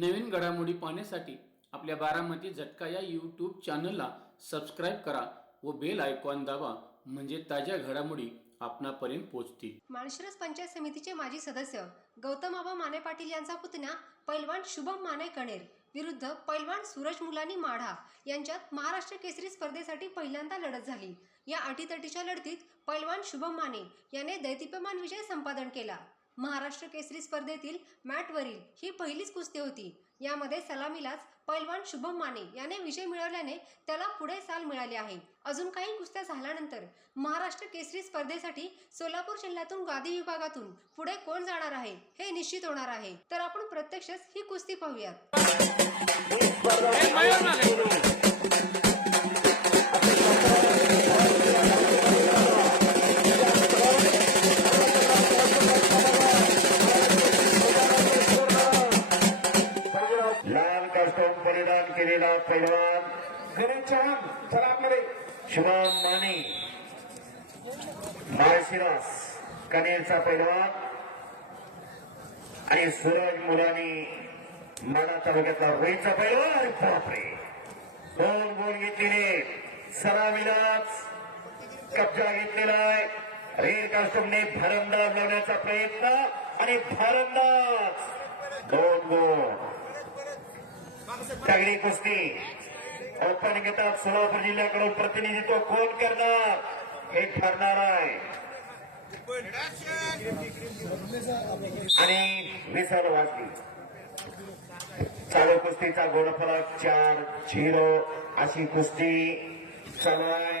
नवीन घडामोडी पाहण्यासाठी आपल्या बारामती झटका या यूट्यूब चॅनलला सबस्क्राईब करा व बेल आयकॉन दाबा, म्हणजे ताज्या घडामोडी आपणापर्यंत पोहोचतील। माळशिरस पंचायत समितीचे माजी सदस्य गौतमआबा माने पाटील यांचा पुतण्या पैलवान शुभम माने कणेर विरुद्ध पैलवान सूरज मुलानी माढा यांच्यात महाराष्ट्र केसरी स्पर्धेसाठी पहिल्यांदा लढत झाली। या अटीतटीच्या लढतीत पैलवान शुभम माने याने दैदिप्यमान विजय संपादन केला। महाराष्ट्र केसरी स्पर्धेतील मॅटवरील ही पहिलीच कुस्ती होती। यामध्ये सलामीलाच पैलवान शुभम माने याने विजय मिळवल्याने त्याला पुढे चाल मिळाली आहे। अजून काही कुस्त्या झाल्यानंतर महाराष्ट्र केसरी स्पर्धेसाठी सोलापूर जिल्ह्यातून गादी विभागातून पुढे कोण जाणार आहे हे निश्चित होणार आहे। तर आपण प्रत्यक्षच ही कुस्ती पाहूयात। परिधान केलेला पैलवान शुभम माने माळशिरस कणेरचा पैलवान आणि सूरज मुलानी माढा तालुक्यातला रोईचा पैलवान। आणि बापरे, 2 गोल घेतलेले, सलामीलाच कब्जा घेतलेला आहे। रेड कास्टूमने फलंदाज लावण्याचा प्रयत्न आणि फलंदाज 2 गोल। तगडी कुस्ती ओपन घेतात। सोलापूर जिल्ह्याकडून प्रतिनिधित्व कोण करणार हे ठरणार आहे। आणि विसर वाजली। चालू कुस्तीचा गुणफलक 4-0 अशी कुस्ती चालू आहे।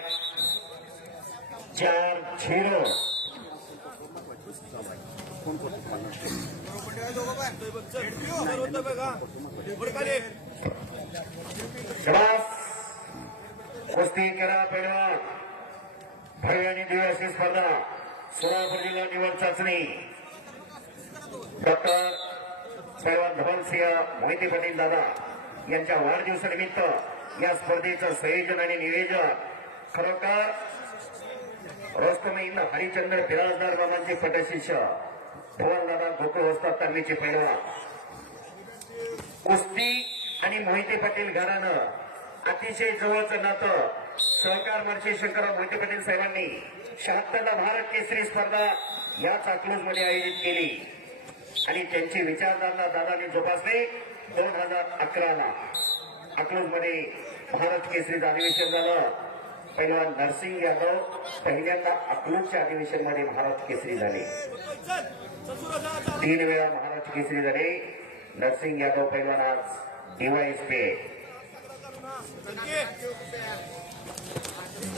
4-0 कुस्ती करा पैलवान। भव्य आणि दिव्य अशी स्पर्धा सोलापूर जिल्हा निवड चाचणी डॉक्टर पैलवान धवलसिंह मोहिते पाटील दादा यांच्या वाढदिवसानिमित्त या स्पर्धेचं संयोजन आणि नियोजन खरोखर रोस्तम हरिचंद्र बिराजदार बाबांचे पटशिष्य धवलदादा गोकुळ वस्ताद तालमीचे पैलवान। कुस्ती आणि मोहिते पाटील घराणं अतिशय जवळचं नातं। सहकार मंत्री शंकरराव मोहिते पाटील साहेबांनी 76ला भारत केसरी स्पर्धा याच अकलूज मध्ये आयोजित केली आणि त्यांची विचारधारणा दादांनी जोपासली। 2011ला अकलूज मध्ये भारत केसरीचं अधिवेशन झालं। पैलवान नरसिंग यादव पहिल्यांदा अकलूजच्या अधिवेशन मध्ये भारत केसरी झाले। 3 वेळा महाराष्ट्र केसरी झाले। नरसिंग यादव पैलवान आज डीवायएसपी।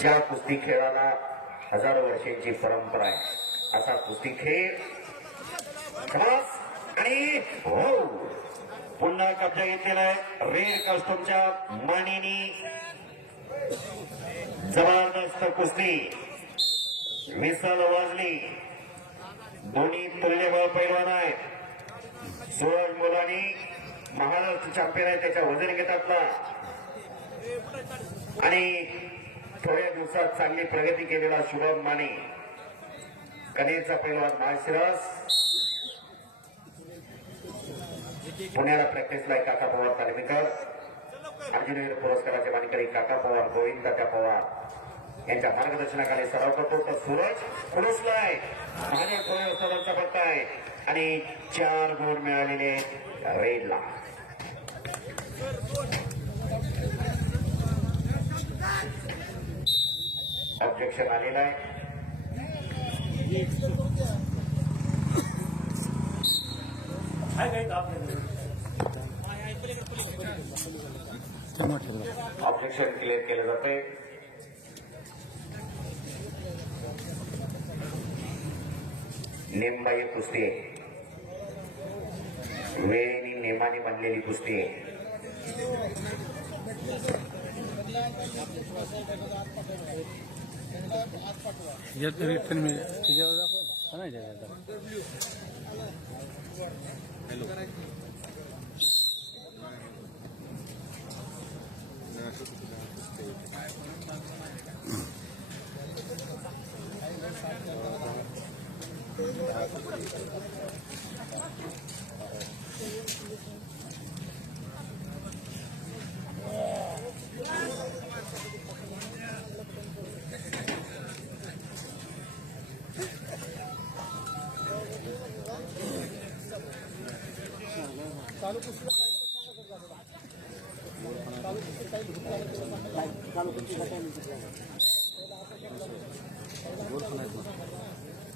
ज्या कुस्ती खेळाला हजारो वर्षांची परंपरा आहे असा कुस्ती खेळ आणि हो पुन्हा कब्जा घेतलेला आहे रेड कास्टूमच्या मानेनी। जबरदस्त कुस्ती विसल वाजली। दोन्ही तुल्यबळ पैलवान आहे। सूरज मुलानी महाराष्ट्र चॅम्पियन आहे त्याच्या वजन गटातला आणि थोड्या दिवसात चांगली प्रगती केलेला शुभम माने कणेरचा पैलवान माळशिरस। पुण्याला प्रॅक्टिसला आहे काका पवार तालमीकर। अर्जुनवीर पुरस्काराचे मानकरी काका पवार गोविंद तात्या पवार यांच्या मार्गदर्शनाखाली सराव करतो। तर सूरज खुडसलाय महादेव कोळे वस्तादांचा पट्टा आहे आणि 4 गोल मिळालेले रेडला। ऑब्जेक्शन आलेलं आहे। ऑब्जेक्शन क्लिअर केलं जाते। नेमबाह्य कुस्ती आहे, वेळेने नेमाने बनलेली कुस्ती आहे।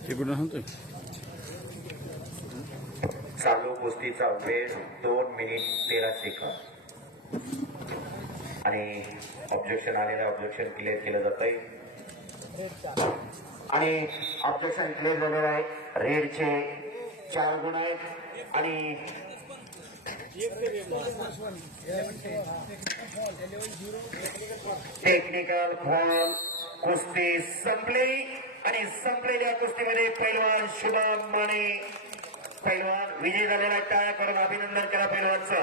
तिकडून सांगतोय चालू कुस्तीचा वेळ 2 मिनिट 13 सेकंद आणि ऑब्जेक्शन आलेलं ऑब्जेक्शन क्लिअर केलं जात आहे आणि ऑब्जेक्शन क्लिअर झालेलं आहे. रेडचे 4 गुण आहेत आणि टेक्निकल फॉल कुस्ती संपली आणि संपलेल्या कुस्तीमध्ये पैलवान शुभम माने पैलवान विजय झालेला. टाळ्या करून अभिनंदन करा पैलवानचं.